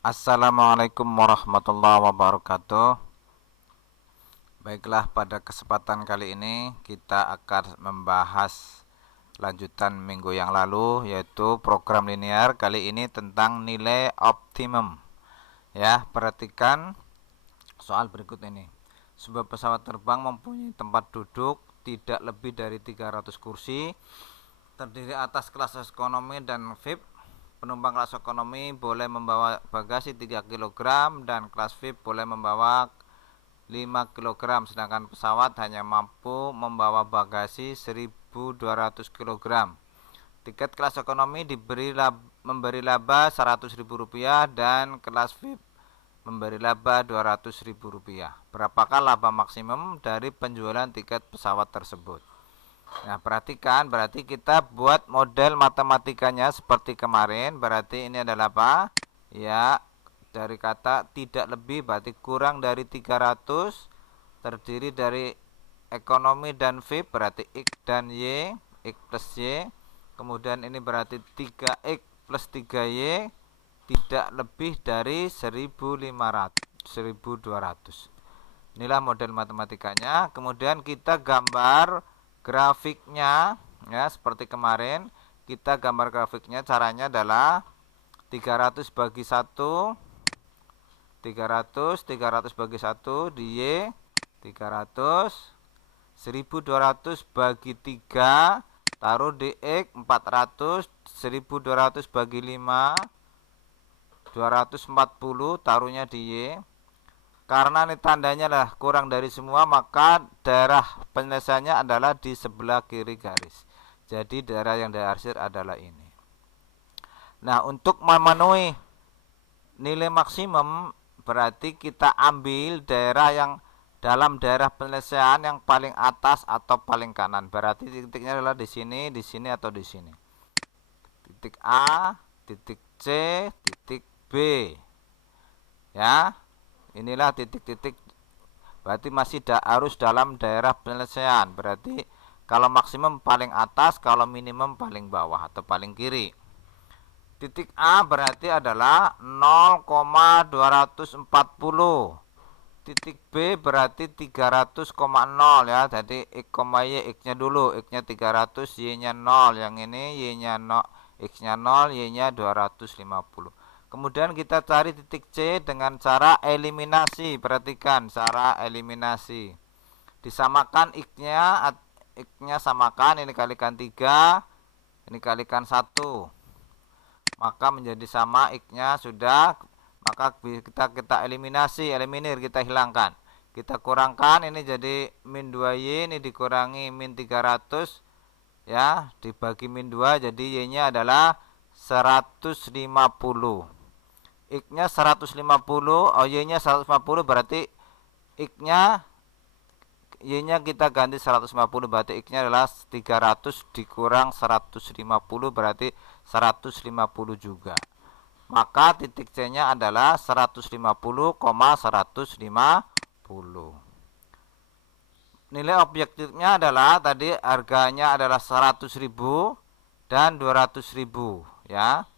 Assalamualaikum warahmatullahi wabarakatuh. Baiklah, pada kesempatan kali ini kita akan membahas lanjutan minggu yang lalu, yaitu program linear. Kali ini tentang nilai optimum. Ya, perhatikan soal berikut ini. Sebuah pesawat terbang mempunyai tempat duduk tidak lebih dari 300 kursi, terdiri atas kelas ekonomi dan VIP. Penumpang kelas ekonomi boleh membawa bagasi 3 kg dan kelas VIP boleh membawa 5 kg, sedangkan pesawat hanya mampu membawa bagasi 1.200 kg. Tiket kelas ekonomi memberi laba Rp100.000 dan kelas VIP memberi laba Rp200.000. Berapakah laba maksimum dari penjualan tiket pesawat tersebut? Nah, perhatikan, berarti kita buat model matematikanya seperti kemarin. Berarti ini adalah apa? Ya, dari kata tidak lebih berarti kurang dari 300, terdiri dari ekonomi dan VIP, berarti X dan Y, X plus Y. Kemudian ini berarti 3X plus 3Y tidak lebih dari 1.500, 1.200. Inilah model matematikanya. Kemudian kita gambar grafiknya, ya, seperti kemarin. Kita gambar grafiknya, caranya adalah 300 bagi 1, 300 bagi 1 di Y, 300, 1.200 bagi 3, taruh di X, 400, 1.200 bagi 5, 240, taruhnya di Y. Karena ini tandanya lah kurang dari semua, maka daerah penyelesaiannya adalah di sebelah kiri garis. Jadi daerah yang diarsir adalah ini. Nah, untuk memenuhi nilai maksimum berarti kita ambil daerah yang dalam daerah penyelesaian yang paling atas atau paling kanan. Berarti titiknya adalah di sini atau di sini. Titik A, titik C, titik B. Ya, inilah titik-titik, berarti masih harus dalam daerah penyelesaian. Berarti kalau maksimum paling atas, kalau minimum paling bawah atau paling kiri. Titik A berarti adalah 0,240. Titik B berarti 300,0 ya. Jadi X, Y, X-nya dulu. X-nya 300, Y-nya 0. Yang ini Y-nya 0, X-nya 0, Y-nya 250. Kemudian kita cari titik C dengan cara eliminasi. Perhatikan cara eliminasi. Disamakan X-nya, X-nya samakan, ini kalikan 3, ini kalikan 1. Maka menjadi sama X-nya sudah, maka kita eliminir, kita hilangkan. Kita kurangkan, ini jadi min 2Y, ini dikurangi min 300 ya, dibagi min 2, jadi Y-nya adalah 150. X-nya 150, Y-nya 150, berarti X-nya, Y-nya kita ganti 150, berarti X-nya adalah 300 dikurang 150, berarti 150 juga. Maka titik C-nya adalah 150,150. Nilai objektifnya adalah tadi harganya adalah 100.000 dan 200.000 ya.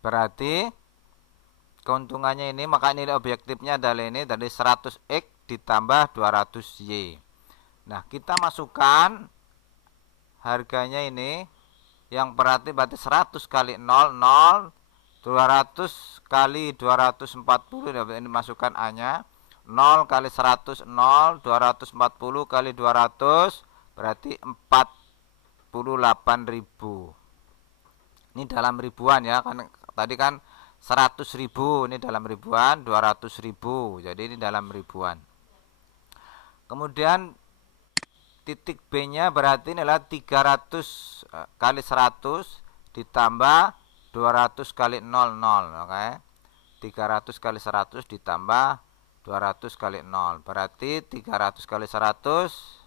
Berarti keuntungannya ini, maka nilai objektifnya adalah ini tadi 100X ditambah 200Y. Nah, kita masukkan harganya ini yang berarti 100 kali 0, 0, 200 kali 240, ini masukkan A-nya. 0 kali 100, 0, 240 kali 200 berarti 48.000. Ini dalam ribuan ya, kan tadi kan 100.000, ini dalam ribuan, 200.000, jadi ini dalam ribuan. Kemudian titik B-nya berarti inilah 300 kali 100 ditambah 200 kali 00, oke. 300 kali 100 ditambah 200 kali 0, berarti 300 kali 100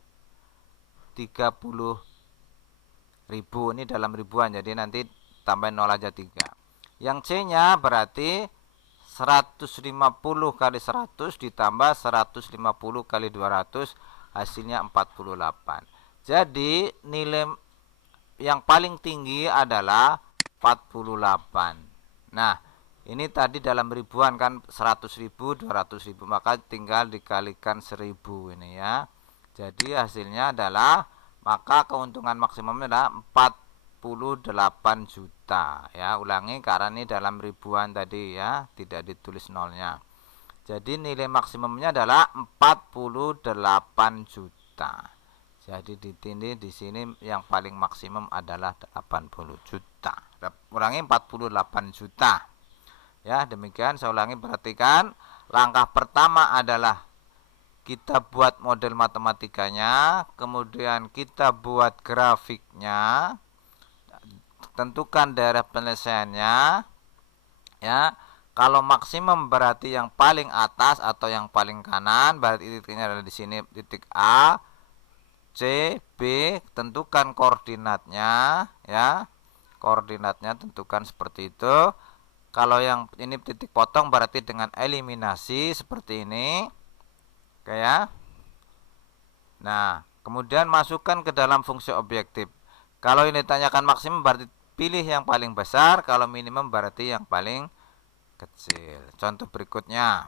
30.000, ini dalam ribuan, jadi nanti tambahin 0 aja 3. Yang C-nya berarti 150 kali 100 ditambah 150 kali 200, hasilnya 48. Jadi nilai yang paling tinggi adalah 48. Nah, ini tadi dalam ribuan kan 100.000, 200.000, maka tinggal dikalikan 1000 ini ya. Jadi hasilnya adalah, maka keuntungan maksimumnya adalah 48 juta ya. Ulangi karena ini dalam ribuan tadi ya, tidak ditulis nolnya. Jadi nilai maksimumnya adalah 48 juta. Jadi di sini yang paling maksimum adalah 80 juta. Ulangi 48 juta. Ya, demikian saya ulangi, perhatikan. Langkah pertama adalah kita buat model matematikanya, kemudian kita buat grafiknya, tentukan daerah penyelesaiannya ya. Kalau maksimum berarti yang paling atas atau yang paling kanan, berarti titiknya adalah di sini titik A, C, B. Tentukan koordinatnya ya. Koordinatnya tentukan seperti itu. Kalau yang ini titik potong berarti dengan eliminasi seperti ini. Oke ya. Nah, kemudian masukkan ke dalam fungsi objektif. Kalau ini ditanyakan maksimum berarti pilih yang paling besar, kalau minimum berarti yang paling kecil. Contoh berikutnya.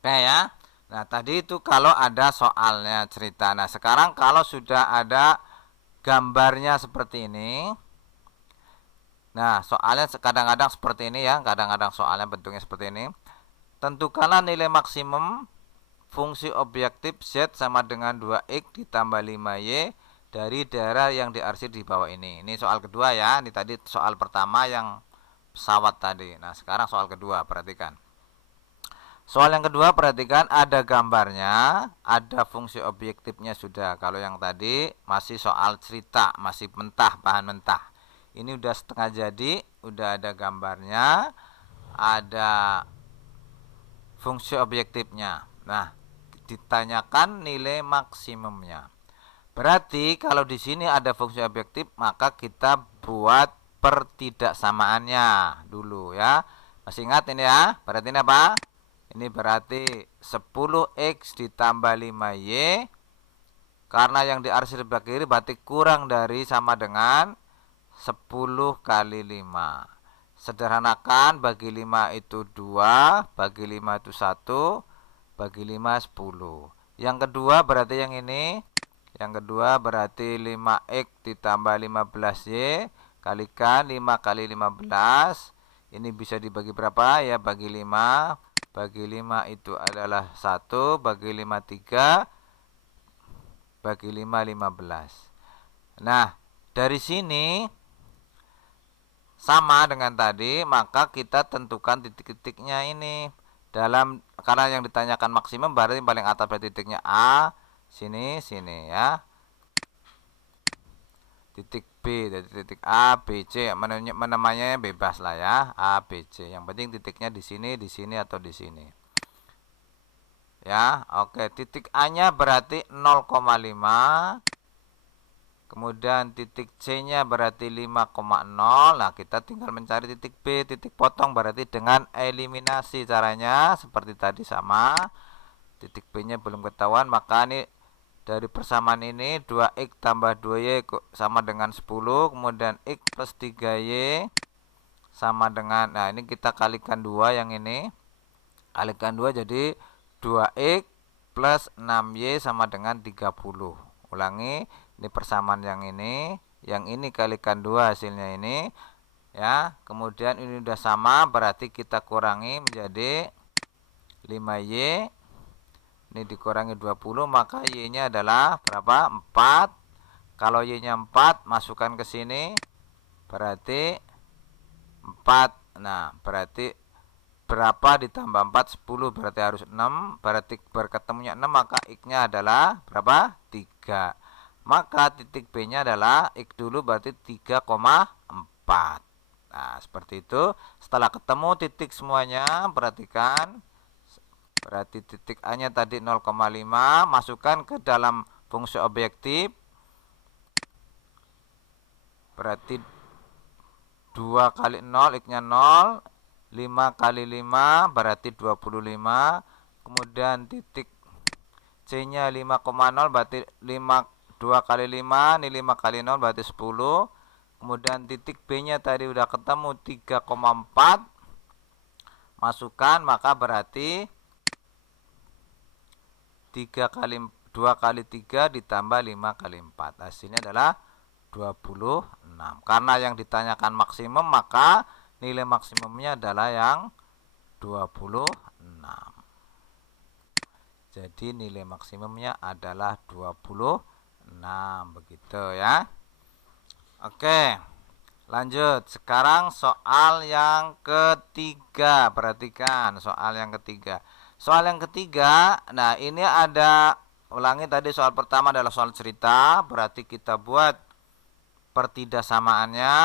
Oke ya. Nah, tadi itu kalau ada soalnya cerita. Nah, sekarang kalau sudah ada gambarnya seperti ini. Nah, soalnya kadang-kadang seperti ini ya, kadang-kadang soalnya bentuknya seperti ini. Tentukanlah nilai maksimum fungsi objektif Z sama dengan 2X ditambah 5Y dari daerah yang diarsir di bawah ini. Ini soal kedua ya. Ini tadi soal pertama yang pesawat tadi. Nah, sekarang soal kedua, perhatikan. Soal yang kedua, perhatikan, ada gambarnya, ada fungsi objektifnya sudah. Kalau yang tadi masih soal cerita, masih mentah, bahan mentah. Ini udah setengah jadi, udah ada gambarnya, ada fungsi objektifnya. Nah, ditanyakan nilai maksimumnya. Berarti kalau di sini ada fungsi objektif, maka kita buat pertidaksamaannya dulu ya. Masih ingat ini ya? Berarti ini apa? Ini berarti 10x ditambah 5y. Karena yang diarsir sebelah kiri berarti kurang dari sama dengan 10 kali 5. Sederhanakan, bagi 5 itu 2, bagi 5 itu 1, bagi 5 10. Yang kedua berarti yang ini. Yang kedua berarti 5x ditambah 15y kalikan 5 kali 15. Ini bisa dibagi berapa ya? Bagi 5. Bagi 5 itu adalah 1, bagi 5 3, bagi 5 15. Nah, dari sini sama dengan tadi, maka kita tentukan titik-titiknya ini. Karena yang ditanyakan maksimum berarti paling atas berarti titiknya A, sini ya. Titik B, dari titik A, B, C, namanya bebas lah ya, A, B, C. Yang penting titiknya di sini atau di sini. Ya, oke. Titik A-nya berarti 0,5. Kemudian titik C-nya berarti 5,0. Nah, kita tinggal mencari titik B, titik potong berarti dengan eliminasi caranya seperti tadi sama. Titik B-nya belum ketahuan, maka ini dari persamaan ini 2x tambah 2y sama dengan 10. Kemudian x plus 3y sama dengan, nah ini kita kalikan 2 yang ini. Kalikan 2 jadi 2x plus 6y sama dengan 30. Ulangi, ini persamaan yang ini. Yang ini kalikan 2 hasilnya ini. Ya, kemudian ini udah sama, berarti kita kurangi menjadi 5y. Ini dikurangi 20, maka y-nya adalah berapa? 4. Kalau y-nya 4, masukkan ke sini. Berarti 4. Nah, berarti berapa ditambah 4? 10, berarti harus 6. Berarti berketemunya 6, maka x-nya adalah berapa? 3. Maka titik B-nya adalah x dulu berarti 3,4. Nah, seperti itu. Setelah ketemu titik semuanya, perhatikan. Berarti titik A-nya tadi 0,5, masukkan ke dalam fungsi objektif. Berarti 2 kali 0, x-nya 0. 5 kali 5 berarti 25. Kemudian titik C-nya 5,0 berarti 2 kali 5, ini 5 kali 0 berarti 10. Kemudian titik B nya tadi udah ketemu 3,4, masukkan, maka berarti 2 kali 3 ditambah 5 kali 4, hasilnya adalah 26. Karena yang ditanyakan maksimum, maka nilai maksimumnya adalah yang 26. Jadi nilai maksimumnya adalah 26, begitu ya. Oke, lanjut. Sekarang soal yang ketiga. Perhatikan soal yang ketiga. Soal yang ketiga, nah ini ada, ulangi tadi soal pertama adalah soal cerita, berarti kita buat pertidaksamaannya,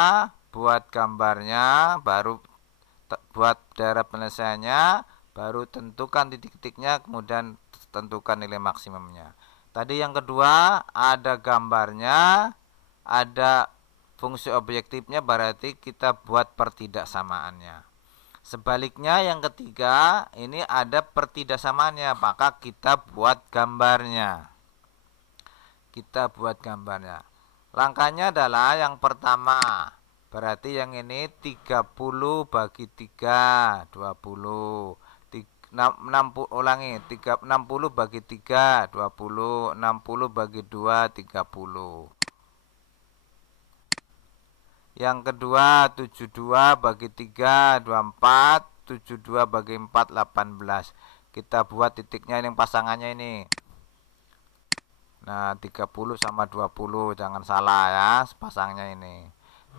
buat gambarnya, baru buat daerah penyelesaiannya, baru tentukan titik-titiknya, kemudian tentukan nilai maksimumnya. Tadi yang kedua ada gambarnya, ada fungsi objektifnya, berarti kita buat pertidaksamaannya. Sebaliknya yang ketiga ini ada pertidaksamaannya, maka kita buat gambarnya. Kita buat gambarnya. Langkahnya adalah yang pertama, berarti yang ini 30 bagi 3, 20. 60, ulangi, 60 bagi 3, 20. 60 bagi 2, 30. Yang kedua 72 bagi 3, 24. 72 bagi 4, 18. Kita buat titiknya yang pasangannya ini. Nah 30 sama 20, jangan salah ya pasangnya ini.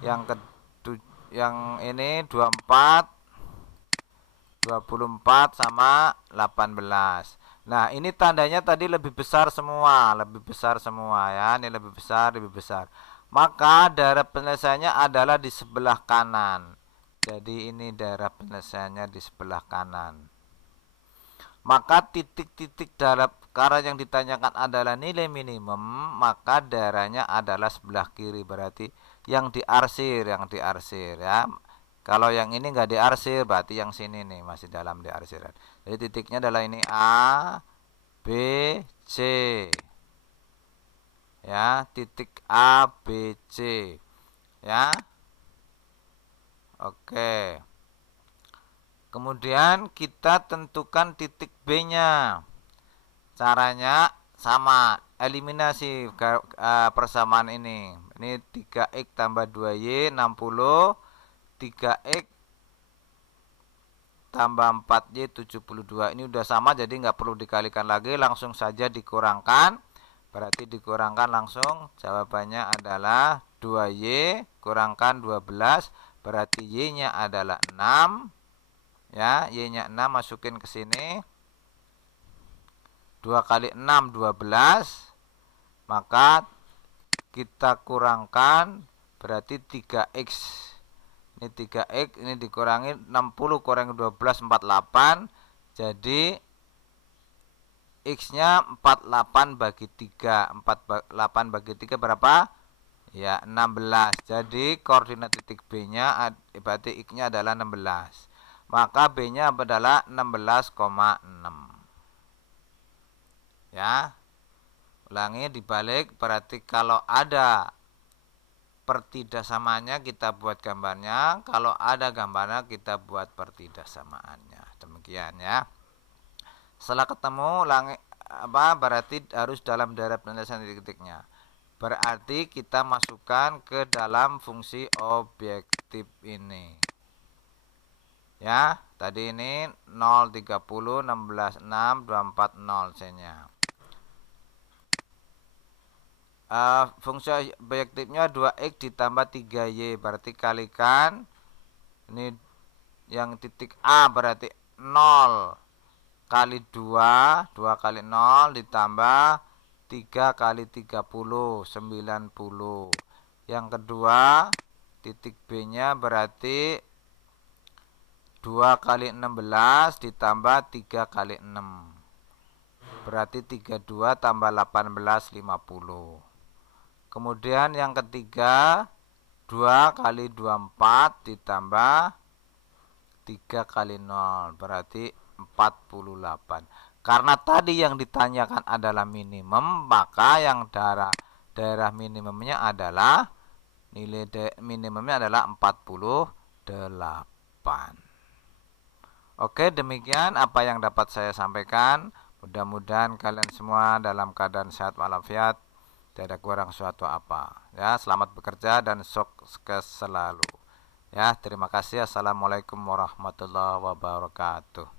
Yang ini 24, 24 sama 18. Nah ini tandanya tadi lebih besar semua, ya, ini lebih besar. Maka daerah penyelesaiannya adalah di sebelah kanan. Jadi ini daerah penyelesaiannya di sebelah kanan. Maka titik-titik daerah, karena yang ditanyakan adalah nilai minimum, maka daerahnya adalah sebelah kiri, berarti yang diarsir ya. Kalau yang ini nggak diarsir, berarti yang sini nih masih dalam diarsiran. Jadi titiknya adalah ini A, B, C. Ya, titik A, B, C. Ya. Oke. Kemudian kita tentukan titik B-nya. Caranya sama, eliminasi persamaan ini. Ini 3x tambah 2y 60, 3x tambah 4y 72. Ini udah sama, jadi nggak perlu dikalikan lagi, langsung saja dikurangkan. Berarti dikurangkan langsung, jawabannya adalah 2y kurangkan 12, berarti y-nya adalah 6. Ya, y-nya 6, masukin ke sini. 2 kali 6 12. Maka kita kurangkan, berarti 3x. Ini 3x, ini dikurangi 60 kurangi 12 48. Jadi x-nya 48 bagi 3. 48 bagi 3 berapa? Ya, 16. Jadi koordinat titik B-nya berarti x-nya adalah 16. Maka B-nya adalah 16,6. Ya. Ulangi, dibalik, berarti kalau ada pertidaksamaannya kita buat gambarnya, kalau ada gambarnya kita buat pertidaksamaannya. Demikian ya. Setelah ketemu, berarti harus dalam daerah penyelesaian titik-titiknya. Berarti kita masukkan ke dalam fungsi objektif ini. Ya, tadi ini 0, 30, 16, 6, 24, 0 C-nya. Fungsi objektifnya 2x ditambah 3y, berarti kalikan. Ini yang titik A berarti 0 kali 2, 2 kali 0 ditambah 3 kali 30, 90. Yang kedua titik B nya berarti 2 kali 16 ditambah 3 kali 6, berarti 32 tambah 18, 50. Kemudian yang ketiga 2 kali 24 ditambah 3 kali 0, berarti 48. Karena tadi yang ditanyakan adalah minimum, maka yang daerah minimumnya adalah Nilai minimumnya adalah 48. Oke, demikian apa yang dapat saya sampaikan. Mudah-mudahan kalian semua dalam keadaan sehat walafiat, tidak kurang suatu apa. Ya, selamat bekerja dan sukses selalu. Ya, terima kasih. Assalamualaikum warahmatullahi wabarakatuh.